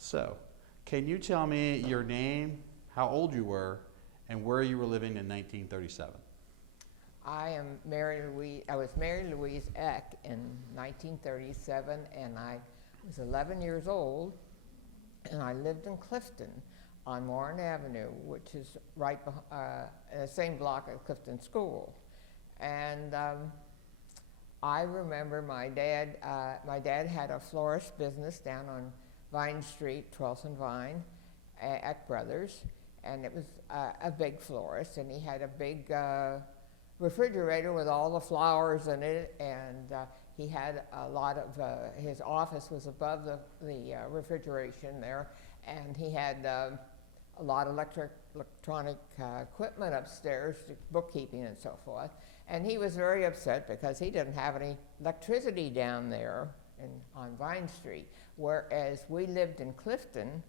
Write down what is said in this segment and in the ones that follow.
So, can you tell me your name, how old you were, and where you were living in 1937? I am Mary Louise. I was Mary Louise Eck in 1937, and I was 11 years old, and I lived in Clifton on Warren Avenue, which is right in the same block as Clifton School. And I remember my dad. My dad had a florist business down on Vine Street, 12th and Vine, Eck Brothers, and it was a big florist, and he had a big refrigerator with all the flowers in it, and he had a lot of, his office was above the refrigeration there, and he had a lot of electronic equipment upstairs, bookkeeping and so forth. And he was very upset because he didn't have any electricity down there on Vine Street, whereas we lived in Clifton,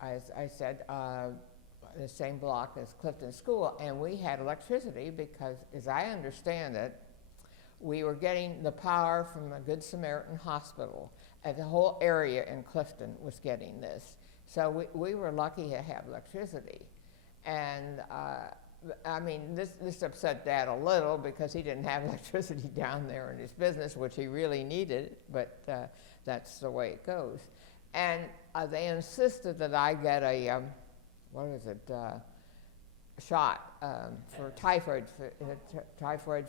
as I said, the same block as Clifton School, and we had electricity because, as I understand it, we were getting the power from the Good Samaritan Hospital, and the whole area in Clifton was getting this. So we were lucky to have electricity. And I mean, this upset Dad a little because he didn't have electricity down there in his business, which he really needed, but that's the way it goes. And they insisted that I get a shot for typhoid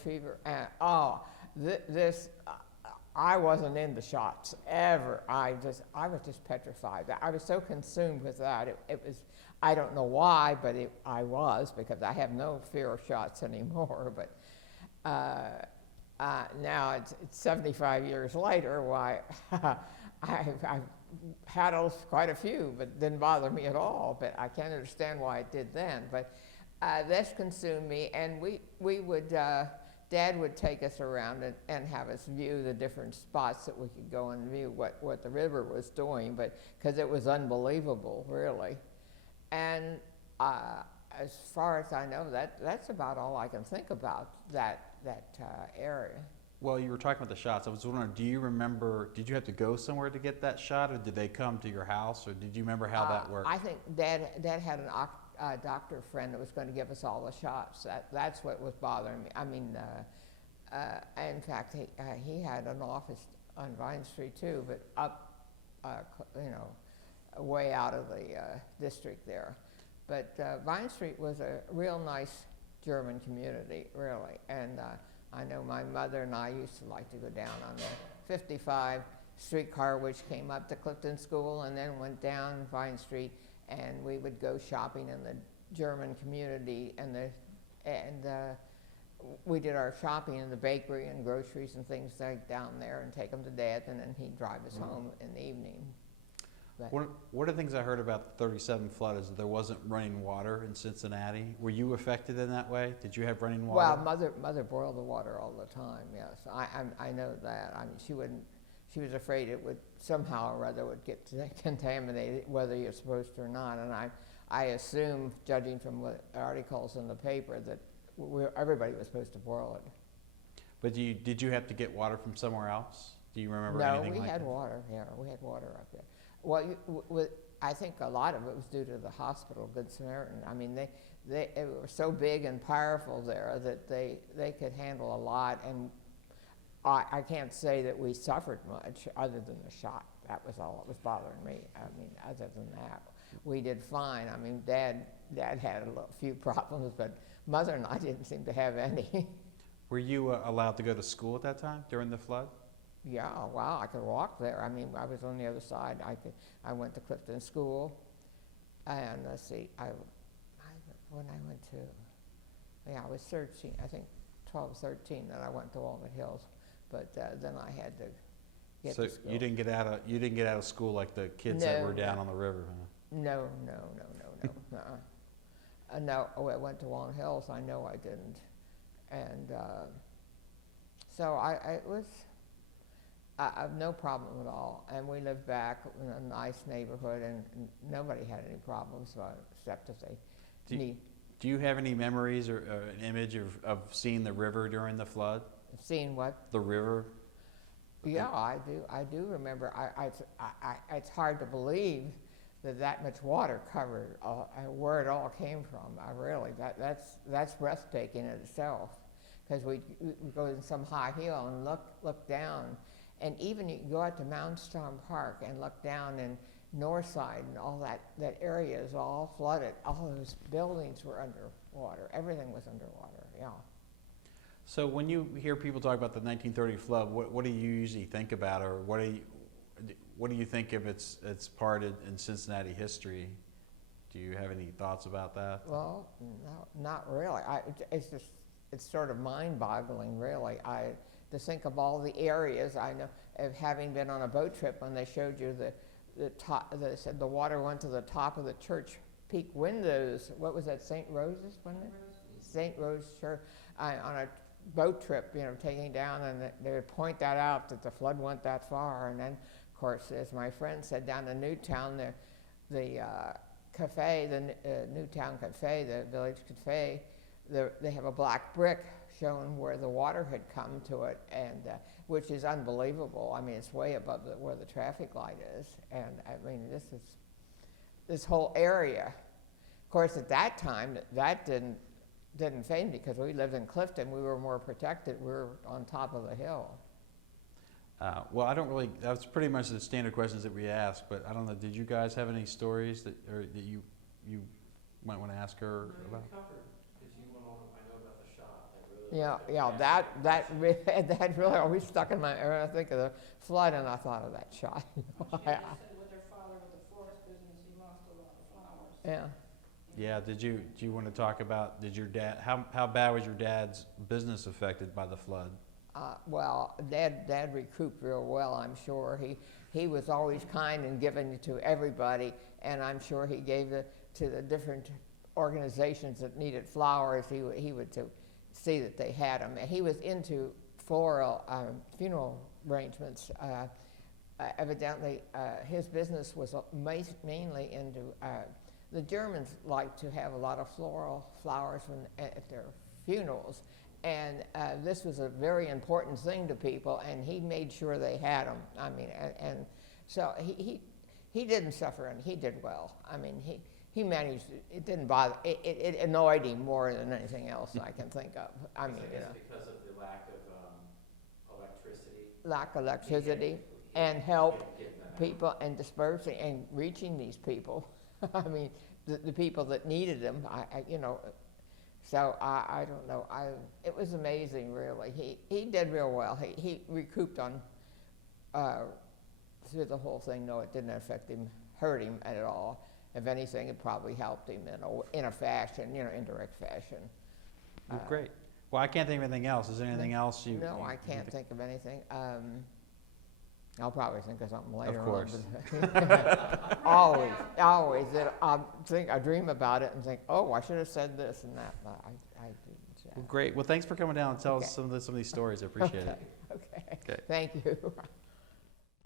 fever. And I wasn't into shots ever. I was just petrified. I was so consumed with that. It was, I don't know why, but I was, because I have no fear of shots anymore. But now it's 75 years later. Why, I've had quite a few, but it didn't bother me at all. But I can't understand why it did then. But this consumed me, and we would, Dad would take us around and have us view the different spots that we could go and view what the river was doing, but because it was unbelievable, really. And as far as I know, that's about all I can think about that area. Well, you were talking about the shots. I was wondering, do you remember, did you have to go somewhere to get that shot, or did they come to your house, or did you remember how that worked? I think Dad had a doctor friend that was going to give us all the shots. That's what was bothering me. I mean, in fact, he had an office on Vine Street too, but up, way out of the district there. But Vine Street was a real nice German community, really, and I know my mother and I used to like to go down on the 55 streetcar, which came up to Clifton School and then went down Vine Street, and we would go shopping in the German community, and we did our shopping in the bakery and groceries and things like down there, and take them to Dad, and then he'd drive us home in the evening. One of the things I heard about the 37 flood is that there wasn't running water in Cincinnati. Were you affected in that way? Did you have running water? Well, Mother boiled the water all the time. Yes, I know that. I mean, she was afraid it would somehow or other would get contaminated, whether you're supposed to or not. And I assume, judging from what articles in the paper, that everybody was supposed to boil it. But did you have to get water from somewhere else? Do you remember anything like that? No, we had water here. We had water up there. Well, I think a lot of it was due to the hospital, Good Samaritan. I mean, they were so big and powerful there that they could handle a lot, and I can't say that we suffered much other than the shot. That was all that was bothering me. I mean, other than that, we did fine. I mean, Dad had a few problems, but Mother and I didn't seem to have any. Were you allowed to go to school at that time during the flood? Yeah, wow, I could walk there. I mean, I was on the other side. I went to Clifton School, and let's see, when I went to, I was 13, I think 12, 13, and I went to Walnut Hills, but then I had to get to school. So you didn't get out of school like the kids that were down on the river, huh? No. No, I went to Walnut Hills. I know I didn't, and so it was. No problem at all, and we lived back in a nice neighborhood, and nobody had any problems except if they need. Do you have any memories or an image of seeing the river during the flood? Seeing what? The river. Yeah, I do. I do remember. It's hard to believe that much water covered where it all came from. That's breathtaking in itself, because we go in some high hill and look down, and even you can go out to Moundstone Park and look down, and Northside and all that area is all flooded. All those buildings were underwater. Everything was underwater. Yeah. So when you hear people talk about the 1930 flood, what do you usually think about, or what do you think of its part in Cincinnati history? Do you have any thoughts about that? Well, no, not really. It's sort of mind-boggling, really. To think of all the areas I know of, having been on a boat trip when they showed you the top. They said the water went to the top of the church peak windows. What was that, St. Rose's, wasn't it? St. Rose Church. On a boat trip, taking down, and they would point that out, that the flood went that far. And then, of course, as my friend said, down in Newtown, the cafe, the Newtown Cafe, the village cafe, they have a black brick showing where the water had come to it, and which is unbelievable. I mean, it's way above where the traffic light is. And I mean, this whole area. Of course, at that time, that didn't fade, because we lived in Clifton. We were more protected. We were on top of a hill. Well, I don't really, that's pretty much the standard questions that we ask, but I don't know, did you guys have any stories that you might want to ask her about? Because you went on, I know about the shot. That really always stuck in my, I think of the flood, and I thought of that shot. She said with her father with the florist business, he lost a lot of flowers. Yeah. Yeah, do you want to talk about, did your dad, how bad was your dad's business affected by the flood? Well, Dad recouped real well, I'm sure. He was always kind and giving to everybody, and I'm sure he gave to the different organizations that needed flowers. He would to see that they had them. And he was into floral funeral arrangements. Evidently, his business was mainly into. The Germans like to have a lot of floral flowers at their funerals, and this was a very important thing to people, and he made sure they had them. I mean, and so he didn't suffer, and he did well. I mean, he managed. It didn't bother. It annoyed him more than anything else I can think of. I mean, because of the lack of electricity. Lack of electricity and help people and dispersing and reaching these people. I mean, the people that needed them. So I don't know. It was amazing, really. He did real well. He recouped on through the whole thing. No, it didn't hurt him at all. If anything, it probably helped him in a fashion, indirect fashion. Well, great. Well, I can't think of anything else. Is there anything else you? No, I can't think of anything. I'll probably think of something later. Of course. Always. I dream about it and think, oh, I should have said this and that. But I didn't. Well, great. Well, thanks for coming down and telling us some of these stories. I appreciate it. Okay. Okay. Thank you.